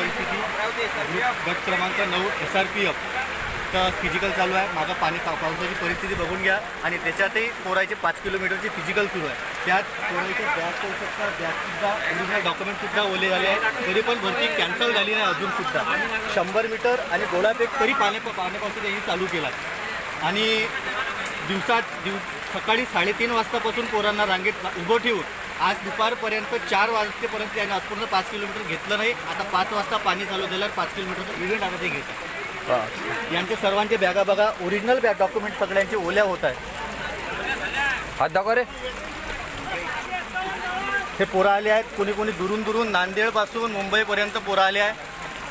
परिस्थिती. गट क्रमांक नऊ एस आर पी एफ तर फिजिकल चालू आहे. मागं पाणी पा पावसाची परिस्थिती बघून घ्या. आणि त्याच्यातही पोरायचे पाच किलोमीटरचे फिजिकल सुरू आहे. त्यात पोरायचे बॅग करू शकता बॅगसुद्धा ओरिजिनल डॉक्युमेंटसुद्धा ओले झाले आहेत. तरी पण भरती कॅन्सल झाली नाही अजूनसुद्धा शंभर मीटर आणि गोळ्यापेक तरी पाण्या पाण्यापासून त्यांनी चालू केला आणि दिवसात दिव सकाळी साडेतीन वाजतापासून पोरांना रांगेत उभं ठेवून आज दुपारपर्यंत चार वाजतेपर्यंत त्यांनी आजपर्यंत पाच किलोमीटर घेतलं नाही. आता पाच वाजता पाणी चालू झाल्यावर पाच किलोमीटरचं इव्हेंट आता ते घेतात. यांचे सर्वांचे बॅगा बघा ओरिजिनल बॅग डॉक्युमेंट सगळ्यांचे ओल्या होत आहेत. हात दाखवा रे. हे पोरं आले आहेत कोणी कोणी दुरून दुरून नांदेडपासून मुंबईपर्यंत पोरं आले आहेत.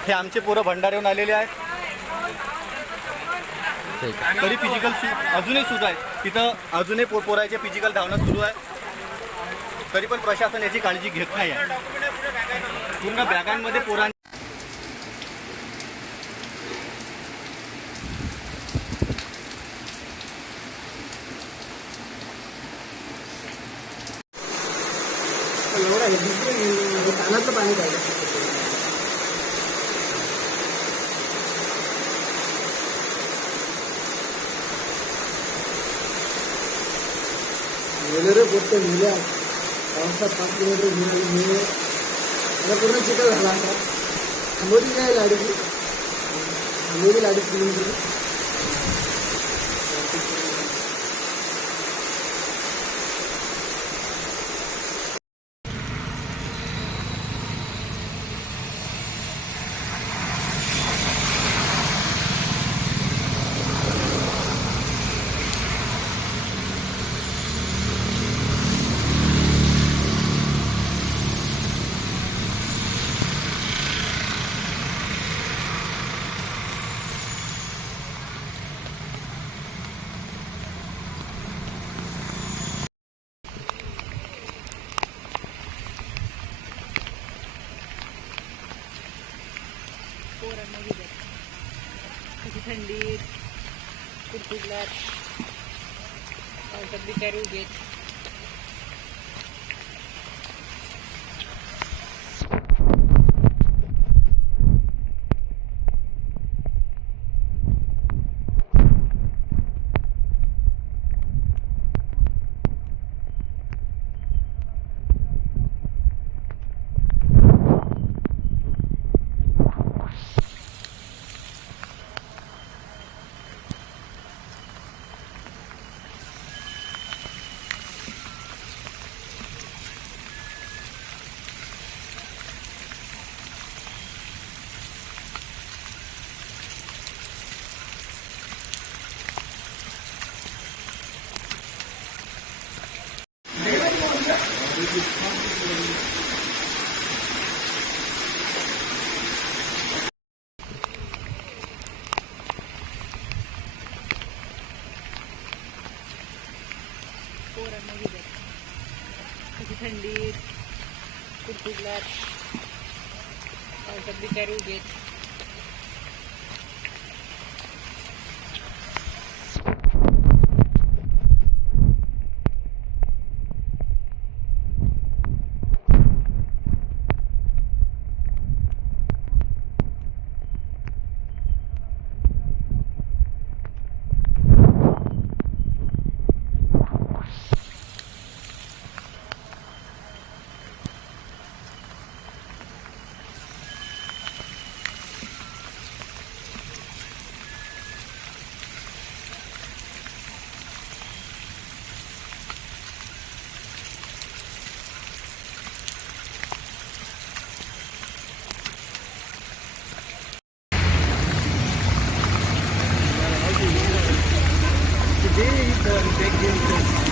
हे आमचे पोरं भंडाऱ्याहून आलेले आहेत. आहे तरी फिजिकल सु अजूनही सुरू आहे. तिथं अजूनही पो पोराचे फिजिकल धावणं सुरू आहे. तरी पण प्रशासन याची काळजी घेत नाही आहे. पूर्ण बॅगांमध्ये पोरां एवढं कानातलं पाणी पाहिजे वगैरे गोष्ट लिहिल्या पावसात पाच किलोमीटर लिहिली मला पूर्ण चिखल झाला आता आंबोली काय लाडीची आंबोली अडीच किलोमीटर थंडीत कुरकुरल्यात पावसात बिचारी उभे आहेत. पोरांना गेल्यात कशी थंडीत कुरकुरल्यात पावसात बिचारी उभे आहेत. Thank you.